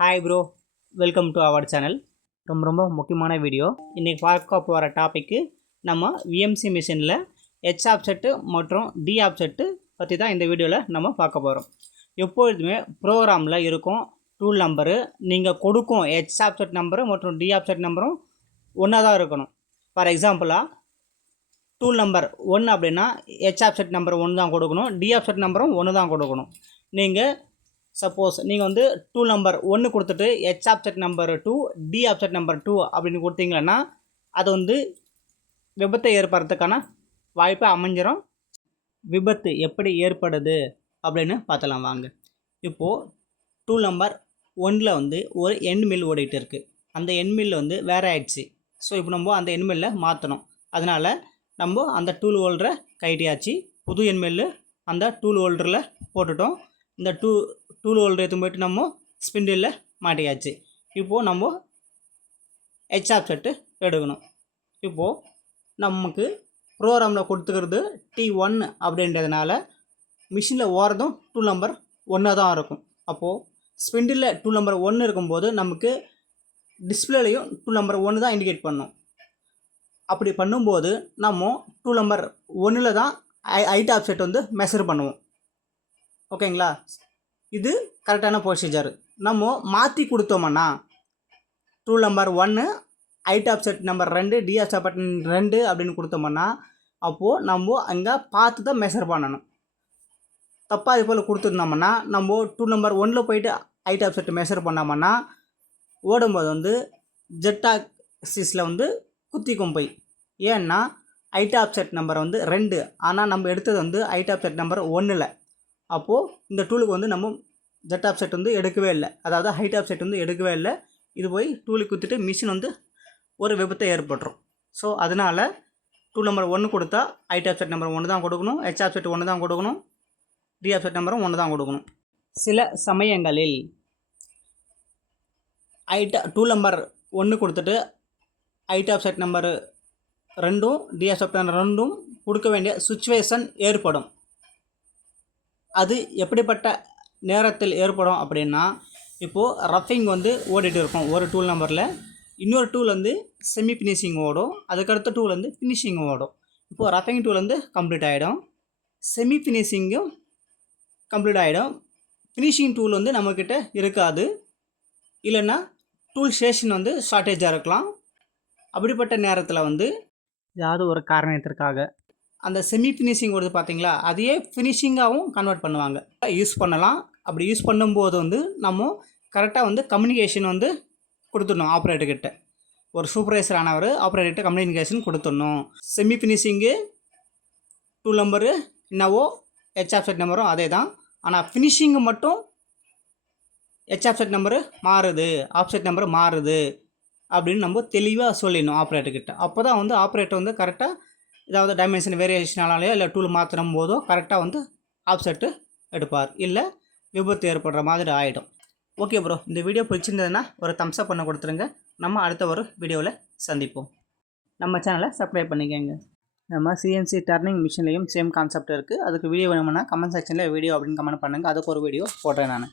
Hi bro, welcome to our channel. ரொம்ப முக்கியமான video. இன்றைக்கி பார்க்க போகிற டாப்பிக்கு நம்ம விஎம்சி மிஷினில் ஹெச் ஆப்செட்டு மற்றும் டி ஆப்செட்டு பற்றி தான் இந்த வீடியோவில் நம்ம பார்க்க போகிறோம். எப்பொழுதுமே ப்ரோக்ராமில் இருக்கும் டூல் நம்பரு நீங்கள் கொடுக்கும் ஹெச் ஆப்செட் நம்பரு மற்றும் டி ஆப்செட் நம்பரும் ஒன்றா தான் இருக்கணும். ஃபார் எக்ஸாம்பிளாக டூல் நம்பர் 1 அப்படின்னா ஹெச் ஆப்செட் நம்பர் 1 தான் கொடுக்கணும், டி ஆப்செட் நம்பரும் 1 தான் கொடுக்கணும். நீங்கள் சப்போஸ் நீங்கள் வந்து டூல் நம்பர் 1 கொடுத்துட்டு H offset number 2 D offset number 2 அப்படின்னு கொடுத்தீங்கன்னா அது வந்து விபத்து ஏற்படுறதுக்கான வாய்ப்பு அமைஞ்சிடும். விபத்து எப்படி ஏற்படுது அப்படின்னு பார்த்தலாம் வாங்க. இப்போது டூல் நம்பர் 1 வந்து ஒரு எண்ட் மில் ஓடிட்டு இருக்குது. அந்த எண்ட் மில் வந்து வேறு ஆயிடுச்சு. ஸோ இப்போ நம்ம அந்த எண்ட் மில்லை மாற்றணும். அதனால் நம்ம அந்த டூல் ஹோல்டரை கைட்டியாச்சு. புது எண்ட் மில்லு அந்த டூல் ஹோல்டரில் போட்டுட்டோம். இந்த டூல் ஹோல்டர் எடுத்து போய்ட்டு நம்ம ஸ்பிண்டில் மாட்டியாச்சு. இப்போது நம்ம ஹெச் ஆப்செட்டு எடுக்கணும். இப்போது நமக்கு ப்ரோக்ராமில் கொடுத்துக்கிறது T1 அப்படின்றதுனால மிஷினில் ஓடுறதும் டூல் நம்பர் 1 தான் இருக்கும். அப்போது ஸ்பிண்டில் டூல் நம்பர் 1 இருக்கும்போது நமக்கு டிஸ்பிளேலையும் டூல் நம்பர் 1 தான் இண்டிகேட் பண்ணும். அப்படி பண்ணும்போது நம்ம டூல் நம்பர் 1 தான் ஹைட் ஆப்செட் வந்து மெஷர் பண்ணுவோம். ஓகேங்களா? இது கரெக்டான ப்ரொசீஜர். நம்ம மாற்றி கொடுத்தோம்னா tool number 1 height offset number 2 D offset 2 அப்படின்னு கொடுத்தோம்னா அப்போது நம்ம அங்கே பார்த்து தான் மெஷர் பண்ணணும். தப்பாக இது போல் கொடுத்துருந்தோம்னா நம்ம டூல் நம்பர் 1 போயிட்டு ஹைட் ஆப்செட் மெஷர் பண்ணோம்னா ஓடும்போது வந்து ஜெட் ஆக்சிஸில் வந்து குத்திக்கும் போய். ஏன்னா ஹைட் ஆப்செட் நம்பர் வந்து 2, ஆனால் நம்ம எடுத்தது வந்து ஹைட் ஆப்செட் நம்பர் 1. அப்போது இந்த டூலுக்கு வந்து நம்ம ஜெட் ஆப்செட் வந்து எடுக்கவே இல்லை, அதாவது ஹைட் ஆப்செட் வந்து எடுக்கவே இல்லை. இது போய் டூலுக்கு குத்திட்டு மிஷின் வந்து ஒரு விபத்தை ஏற்பட்டுரும். ஸோ அதனால் டூல் நம்பர் 1 கொடுத்தா ஹைட் ஆப்செட் நம்பர் 1 தான் கொடுக்கணும், ஹெச் ஆப்செட் 1 தான் கொடுக்கணும், டி ஆப்செட் நம்பரும் 1 தான் கொடுக்கணும். சில சமயங்களில் டூல் நம்பர் 1 கொடுத்துட்டு height offset number 2 D offset number 2 கொடுக்க வேண்டிய சுச்சுவேஷன் ஏற்படும். அது எப்படிப்பட்ட நேரத்தில் ஏற்படும் அப்படின்னா, இப்போது ரஃபிங் வந்து ஓடிட்டு இருக்கும் ஒரு டூல் நம்பரில், இன்னொரு டூல் வந்து செமி ஃபினிஷிங் ஓடும், அதுக்கடுத்த டூல் வந்து ஃபினிஷிங் ஓடும். இப்போது ரஃபிங் டூல் வந்து கம்ப்ளீட் ஆகிடும், செமி ஃபினிஷிங்கும் கம்ப்ளீட் ஆகிடும். ஃபினிஷிங் டூல் வந்து நம்மக்கிட்ட இருக்காது, இல்லைன்னா டூல் ஸ்டேஷன் வந்து ஷார்ட்டேஜாக இருக்கலாம். அப்படிப்பட்ட நேரத்தில் வந்து ஏதாவது ஒரு காரணத்திற்காக அந்த செமி ஃபினிஷிங் வருது பார்த்தீங்களா, அதையே ஃபினிஷிங்காகவும் கன்வெர்ட் பண்ணுவாங்க, யூஸ் பண்ணலாம். அப்படி யூஸ் பண்ணும்போது வந்து நம்ம கரெக்டாக வந்து கம்யூனிகேஷன் வந்து கொடுத்துடணும் ஆப்ரேட்டர்கிட்ட. ஒரு சூப்பர்வைசர் ஆனவர் ஆப்ரேட்டர்கிட்ட கம்யூனிகேஷன் கொடுத்துடணும். செமி ஃபினிஷிங்கு டூல் நம்பரு என்னவோ ஹெச் ஆப்செட் நம்பரும் அதே தான், ஆனால் ஃபினிஷிங்கு மட்டும் ஹெச் ஆப்செட் நம்பரு மாறுது, ஆப்செட் நம்பரு மாறுது அப்படின்னு நம்ம தெளிவாக சொல்லிடணும் ஆப்ரேட்டர்கிட்ட. அப்போ தான் வந்து ஆப்ரேட்டர் வந்து கரெக்டாக ஏதாவது டைமென்ஷன் வேரியேஷனாலேயோ இல்லை டூல் மாற்றும் போதோ கரெக்டாக வந்து ஆப்செட்டு எடுப்பார், இல்லை விபத்து ஏற்படுற மாதிரி ஆகிடும். ஓகே ப்ரோ, இந்த வீடியோ பிடிச்சிருந்ததுன்னா ஒரு தம்ஸ் அப் பண்ண கொடுத்துருங்க. நம்ம அடுத்த ஒரு வீடியோவில் சந்திப்போம். நம்ம சேனலை சப்ஸ்கிரைப் பண்ணிக்கோங்க. நம்ம சிஎன்சி டர்னிங் மிஷின்லேயும் சேம் கான்செப்ட் இருக்குது. அதுக்கு வீடியோ வேணும்னா கமெண்ட் செக்ஷனில் வீடியோ அப்படின்னு கமெண்ட் பண்ணுங்கள், அதுக்கு ஒரு வீடியோ போடுறேன் நான்.